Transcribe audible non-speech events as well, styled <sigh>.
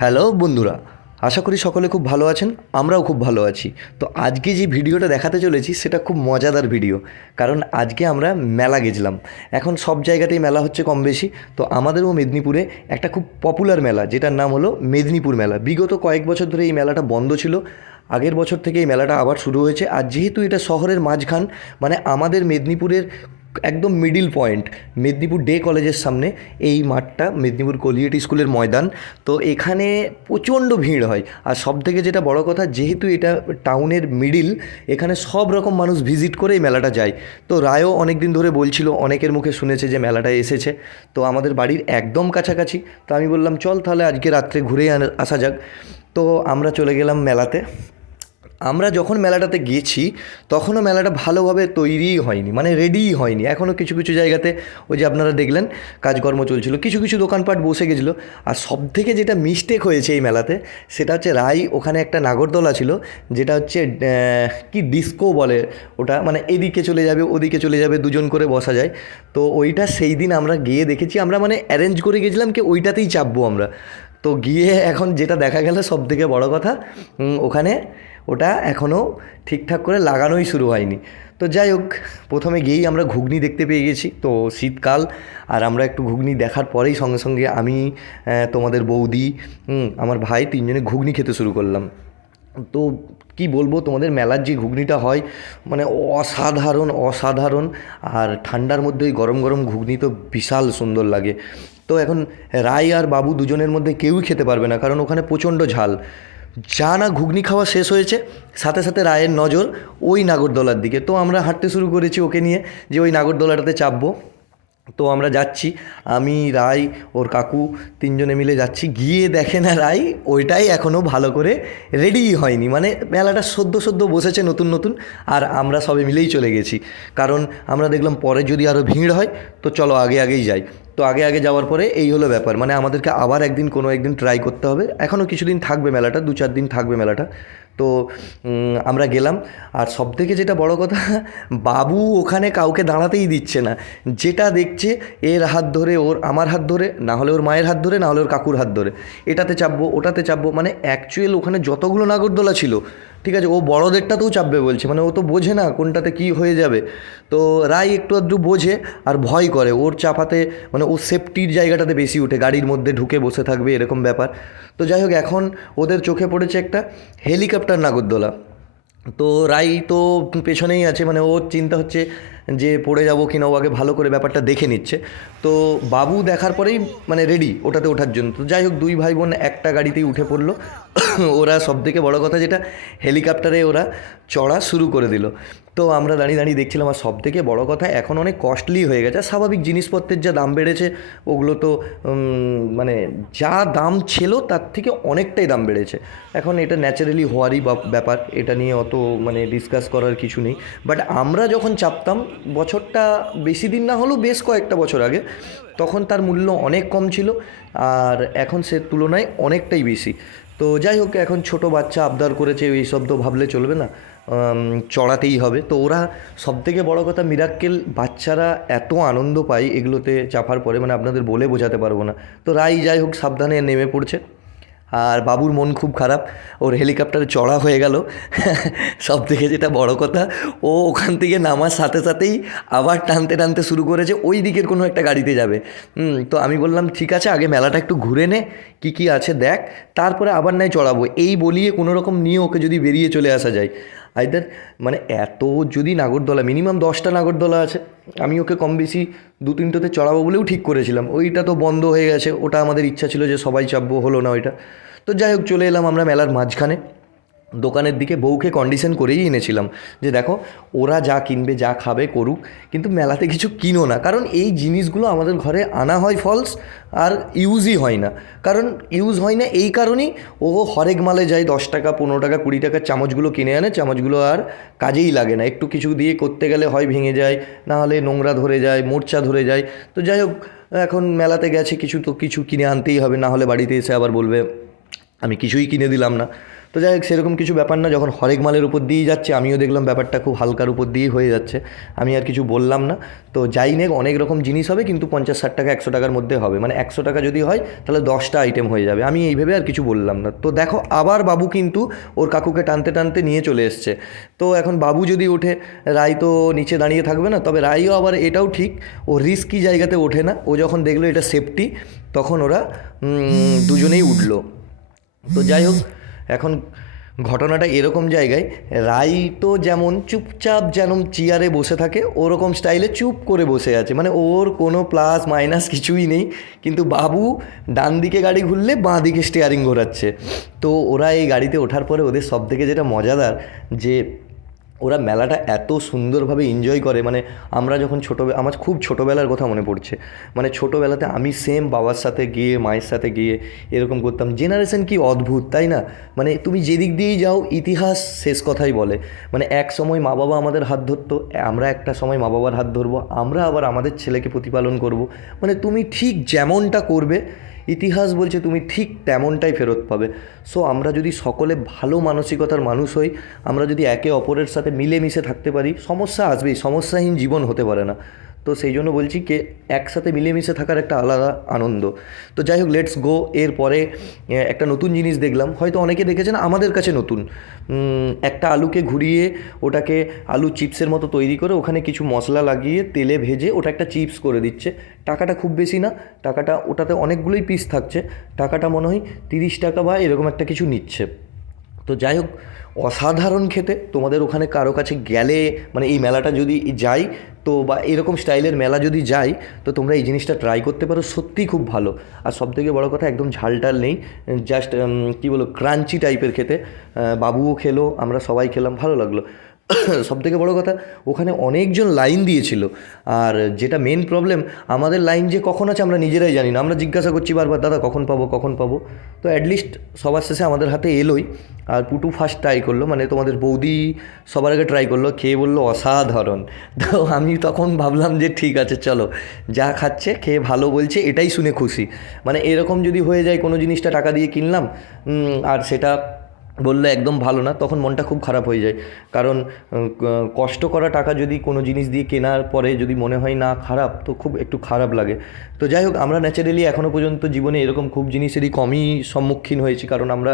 Hello বন্ধুরা, আশা করি সকলে খুব ভালো আছেন, আমরাও খুব ভালো আছি। তো আজকে যে ভিডিওটা দেখাতে চলেছি, সেটা খুব মজাদার ভিডিও, কারণ আজকে আমরা মেলা গেছিলাম। এখন সব জায়গাতেই মেলা হচ্ছে কম বেশি, তো আমাদেরও মেদিনীপুরে একটা খুব পপুলার মেলা, যেটার নাম হলো মেদিনীপুর মেলা। বিগত কয়েক বছর ধরে এই মেলাটা বন্ধ ছিল, আগের বছর থেকে এই মেলাটা আবার শুরু হয়েছে। আর যেহেতু এটা শহরের মাঝখান মানে আমাদের মেদিনীপুরের একদম মিডিল পয়েন্ট মেদিনীপুর ডে কলেজের সামনে এই মাঠটা, মেদিনীপুর কলিয়েটি স্কুলের ময়দান। তো এখানে প্রচণ্ড ভিড় হয়। আর সব থেকে যেটা বড় কথা, যেহেতু এটা টাউনের মিডিল এখানে সব রকম মানুষ ভিজিট করে এই মেলাটা যায়। তো রায়ও অনেক দিন ধরে বলছিল, অনেকের মুখে শুনেছে যে মেলাটা এসেছে। তো আমাদের বাড়ির একদম কাছাকাছি। তো আমি বললাম, চল তাহলে আজকে রাত্রে ঘুরে আনা- আসা যাক। তো আমরা চলে গেলাম মেলাতে। আমরা যখন মেলাটাতে গেছি, তখনও মেলাটা ভালোভাবে তৈরিই হয়নি মানে রেডিই হয়নি। এখনও কিছু কিছু জায়গাতে ওই যে আপনারা দেখলেন, কাজকর্ম চলছিল, কিছু কিছু দোকানপাট বসে গেছিল। আর সব থেকে যেটা মিস্টেক হয়েছে এই মেলাতে, সেটা হচ্ছে রাই, ওখানে একটা নাগরদোলা ছিল, যেটা হচ্ছে কি ডিস্কো বলে ওটা মানে এদিকে চলে যাবে, ওদিকে চলে যাবে, দুজন করে বসা যায়। তো ওইটা সেই দিন আমরা গিয়ে দেখেছি, আমরা মানে অ্যারেঞ্জ করে গেছিলাম কি ওইটাতেই চাপবো আমরা। তো গিয়ে এখন যেটা দেখা গেল সব থেকে বড় কথা ওখানে ওটা এখনও ঠিকঠাক করে লাগানোই শুরু হয়নি। তো যাই হোক, প্রথমে গিয়েই আমরা ঘুগনি দেখতে পেয়ে গেছি। তো শীতকাল, আর আমরা একটু ঘুগনি দেখার পরেই সঙ্গে সঙ্গে আমি তোমাদের বৌদি আমার ভাই তিনজনে ঘুগনি খেতে শুরু করলাম। তো কি বলব, তোমাদের মেলার যে ঘুগনিটা হয় মানে অসাধারণ অসাধারণ, আর ঠান্ডার মধ্যে ওই গরম গরম ঘুগনি তো বিশাল সুন্দর লাগে। তো এখন রায় আর বাবু দুজনের মধ্যে কেউই খেতে পারবে না, কারণ ওখানে প্রচণ্ড ঝাল। যা না ঘুগনি খাওয়া শেষ হয়েছে, সাথে সাথে রায়ের নজর ওই নাগরদোলার দিকে। তো আমরা হাঁটতে শুরু করেছি ওকে নিয়ে যে ওই নাগরদোলাটাতে চাপবো। তো আমরা যাচ্ছি। আমি রাই ওর কাকু তিনজনে মিলে যাচ্ছি। গিয়ে দেখে না রাই ওইটাই এখনও ভালো করে রেডিই হয়নি। মানে মেলাটা সদ্য সদ্য বসেছে নতুন নতুন, আর আমরা সবে মিলেই চলে গেছি। কারণ আমরা দেখলাম পরে যদি আরও ভিড় হয়, তো চলো আগে আগেই যাই। তো আগে আগে যাওয়ার পরে এই হলো ব্যাপার। মানে আমাদেরকে আবার একদিন কোনো একদিন ট্রাই করতে হবে। এখনও কিছুদিন থাকবে মেলাটা, দু চার দিন থাকবে মেলাটা। তো আমরা গেলাম। আর সব থেকে যেটা বড় কথা, বাবু ওখানে কাউকে দাঁড়াতেই দিচ্ছে না। যেটা দেখছে, এর হাত ধরে ওর আমার হাত ধরে, না হলে ওর মায়ের হাত ধরে, না হলে ওর কাকুর হাত ধরে। এটাতে চাপবো, ওটাতে চাপবো মানে অ্যাকচুয়াল ওখানে যতগুলো নাগরদোলা ছিল ঠিক আছে, ও বড়দেরটাতেও চাপবে বলছে মানে ও তো বোঝে না কোনটাতে কি হয়ে যাবে। তো রাই একটু আধটু বোঝে আর ভয় করে, ওর চাপাতে মানে ও সেফটির জায়গাটাতে বেশি উঠে, গাড়ির মধ্যে ঢুকে বসে থাকবে, এরকম ব্যাপার। তো যাই হোক, এখন ওদের চোখে পড়েছে একটা হেলিকপ্টার নাগরদোলা। তো রাই তো পেছনেই আছে মানে ওর চিন্তা হচ্ছে যে পড়ে যাব কিনা ও আগে ভালো করে ব্যাপারটা দেখে নিচ্ছে। তো বাবু দেখার পরেই মানে রেডি ওটাতে ওঠার জন্য। তো যাই হোক, দুই ভাই বোন একটা গাড়িতেই উঠে পড়ল। ওরা সব থেকে বড়ো কথা যেটা হেলিকপ্টারে ওরা চড়া শুরু করে দিল। তো আমরা দাঁড়িয়ে দাঁড়িয়ে দেখছিলাম আর সব থেকে বড়ো কথা, এখন অনেক কস্টলি হয়ে গেছে। স্বাভাবিক জিনিসপত্রের যা দাম বেড়েছে, ওগুলো তো মানে যা দাম ছিল তার থেকে অনেকটাই দাম বেড়েছে। এখন এটা ন্যাচারালি হওয়ারই ব্যাপার, এটা নিয়ে অত মানে ডিসকাস করার কিছু নেই। বাট আমরা যখন চাপতাম, বছরটা বেশি দিন না হলেও বেশ কয়েকটা বছর আগে, তখন তার মূল্য অনেক কম ছিল, আর এখন সে তুলনায় অনেকটাই বেশি। তো যাই হোক, এখন ছোট বাচ্চা আবদার করেছে, এই সব তো ভাবলে চলবে না। চড়াতেই হবে। তো ওরা সবথেকে বড় কথা মিরাক্কেল বাচ্চারা এত আনন্দ পায় এগুলোতে চাপার পরে মানে আপনাদের বলে বোঝাতে পারব না। তো রাই যাই হোক, সাবধানে নেমে পড়ছে। আর বাবুর মন খুব খারাপ। ওর হেলিকপ্টারে চড়া হয়ে গেল। সব থেকে যেটা বড় কথা, ও ওখান থেকে নামার সাথে সাথেই আবার টানতে টানতে শুরু করেছে, ওই দিকের কোনো একটা গাড়িতে যাবে। তো আমি বললাম, ঠিক আছে, আগে মেলাটা একটু ঘুরে নে, কী কী আছে দেখ, তারপরে আবার নয় চড়াবো। এই বলিয়ে কোনো রকম নিয়ে ওকে যদি বেরিয়ে চলে আসা যায়। আইদার মানে এত যদি নাগরদোলা মিনিমাম দশটা নাগরদোলা আছে, আমি ওকে কম বেশি দু তিনটোতে চড়াবো বলেও ঠিক করেছিলাম। ওইটা তো বন্ধ হয়ে গেছে, ওটা আমাদের ইচ্ছা ছিল যে সবাই চাপবো, হলো না ওইটা। তো যাই হোক, চলে এলাম আমরা মেলার মাঝখানে। দোকানের দিকে বউকে কন্ডিশন করেই এনেছিলাম। যে দেখো, ওরা যা কিনবে, যা খাবে, করুক, কিন্তু মেলাতে কিছু কিনো না। কারণ এই জিনিসগুলো আমাদের ঘরে আনা হয় ফলস আর ইউজই হয় না। কারণ ইউজ হয় না এই কারণেই ও হরেক মালে যায় দশ টাকা, পনেরো টাকা, কুড়ি টাকার চামচগুলো কিনে আনে, চামচগুলো আর কাজেই লাগে না। একটু কিছু দিয়ে করতে গেলে হয় ভেঙে যায়, না হলে নোংরা ধরে যায়, মোর্চা ধরে যায়। তো যাই হোক, এখন মেলাতে গেছে, কিছু তো কিছু কিনে আনতেই হবে, না হলে বাড়িতে এসে আবার বলবে, আমি কিছুই কিনে দিলাম না। তো যাই হোক, সেরকম কিছু ব্যাপার না। যখন হরেক মালের উপর দিয়েই যাচ্ছে, আমিও দেখলাম ব্যাপারটা খুব হালকার উপর দিয়েই হয়ে যাচ্ছে। আমি আর কিছু বললাম না। তো যাই নেক, অনেক রকম জিনিস হবে, কিন্তু পঞ্চাশ ষাট টাকা, একশো টাকার মধ্যে হবে। মানে একশো টাকা যদি হয়, তাহলে দশটা আইটেম হয়ে যাবে। আমি এই ভেবে আর কিছু বললাম না। তো দেখো, আবার বাবু কিন্তু ওর কাকুকে টানতে টানতে নিয়ে চলে এসছে। তো এখন বাবু যদি ওঠে, রায় তো নিচে দাঁড়িয়ে থাকবে না। তবে রায়ও আবার এটাও ঠিক, ও রিস্কি জায়গাতে ওঠে না। ও যখন দেখল এটা সেফটি তখন ওরা দুজনেই উঠল। তো যাই হোক এখন ঘটনাটা এরকম জায়গায় রাই তো যেমন চুপচাপ যেন চেয়ারে বসে থাকে, ওরকম স্টাইলে চুপ করে বসে আছে। মানে ওর কোনো প্লাস মাইনাস কিছুই নেই, কিন্তু বাবু ডান দিকে গাড়ি ঘুরলে বাঁ দিকে স্টিয়ারিং ঘোরাচ্ছে। তো ওরা এই গাড়িতে ওঠার পরে ওদের সব থেকে যেটা মজাদার যে ওরা মেলাটা এত সুন্দরভাবে এনজয় করে মানে আমরা যখন ছোটো আমার খুব ছোটোবেলার কথা মনে পড়ছে। মানে ছোটোবেলাতে আমি সেম বাবার সাথে গিয়ে, মায়ের সাথে গিয়ে এরকম করতাম। জেনারেশন কি অদ্ভুত, তাই না? মানে তুমি যেদিক দিয়েই যাও, ইতিহাস শেষ কথাই বলে। মানে এক সময় মা বাবা আমাদের হাত ধরতো, আমরা একটা সময় মা বাবার হাত ধরবো, আমরা আবার আমাদের ছেলেকে প্রতিপালন করব। মানে তুমি ঠিক যেমনটা করবে ইতিহাস বলছে তুমি ঠিক তেমনটাই ফেরত পাবে। সো আমরা যদি সকলে ভালো মানসিকতার মানুষ হই, আমরা যদি একে অপরের সাথে মিলেমিশে থাকতে পারি, সমস্যা আসবেই, সমস্যাহীন জীবন হতে পারে না। তো সেই জন্য বলছি কে, একসাথে মিলেমিশে থাকার একটা আলাদা আনন্দ। তো যাই হোক লেটস গো এরপরে একটা নতুন জিনিস দেখলাম। হয়তো অনেকে দেখেছেন, আমাদের কাছে নতুন। একটা আলুকে ঘুরিয়ে ওটাকে আলু চিপসের মতো তৈরি করে ওখানে কিছু মশলা লাগিয়ে তেলে ভেজে ওটা একটা চিপস করে দিচ্ছে। টাকাটা খুব বেশি না, টাকাটা ওটাতে অনেকগুলোই পিস থাকছে। টাকাটা মনে হয় তিরিশ টাকা বা এরকম একটা কিছু নিচ্ছে। তো যাই হোক অসাধারণ খেতে। তোমাদের ওখানে কারও কাছে গেলে মানে এই মেলাটা যদি যাই, তো বা এরকম স্টাইলের মেলা যদি যাই, তো তোমরা এই জিনিসটা ট্রাই করতে পারো, সত্যিই খুব ভালো। আর সবথেকে বড়ো কথা, একদম ঝালটাল নেই। জাস্ট কী বলো ক্রাঞ্চি টাইপের খেতে। বাবুও খেলো, আমরা সবাই খেলাম, ভালো লাগল। <coughs> সব থেকে বড়ো কথা, ওখানে অনেকজন লাইন দিয়েছিল। আর যেটা মেন প্রবলেম আমাদের লাইন যে কখন আছে আমরা নিজেরাই জানি না। আমরা জিজ্ঞাসা করছি বারবার, দাদা, কখন পাবো কখন পাবো? তো অ্যাটলিস্ট সবার শেষে আমাদের হাতে এলোই। আর পুটু ফার্স্ট ট্রাই করল মানে তোমাদের বৌদি সবার আগে ট্রাই করল, খেয়ে বলল, অসাধারণ। তো আমি তখন ভাবলাম যে, ঠিক আছে, চলো, যা খাচ্ছে, খেয়ে ভালো বলছে, এটাই শুনে খুশি। মানে এরকম যদি হয়ে যায়, কোনো জিনিসটা টাকা দিয়ে কিনলাম আর সেটা বললে একদম ভালো না, তখন মনটা খুব খারাপ হয়ে যায়। কারণ কষ্ট করা টাকা যদি কোনো জিনিস দিয়ে কেনার পরে যদি মনে হয় না খারাপ, তো খুব একটু খারাপ লাগে। তো যাই হোক, আমরা ন্যাচারালি এখনও পর্যন্ত জীবনে এরকম খুব জিনিসেরই কমই সম্মুখীন হয়েছি, কারণ আমরা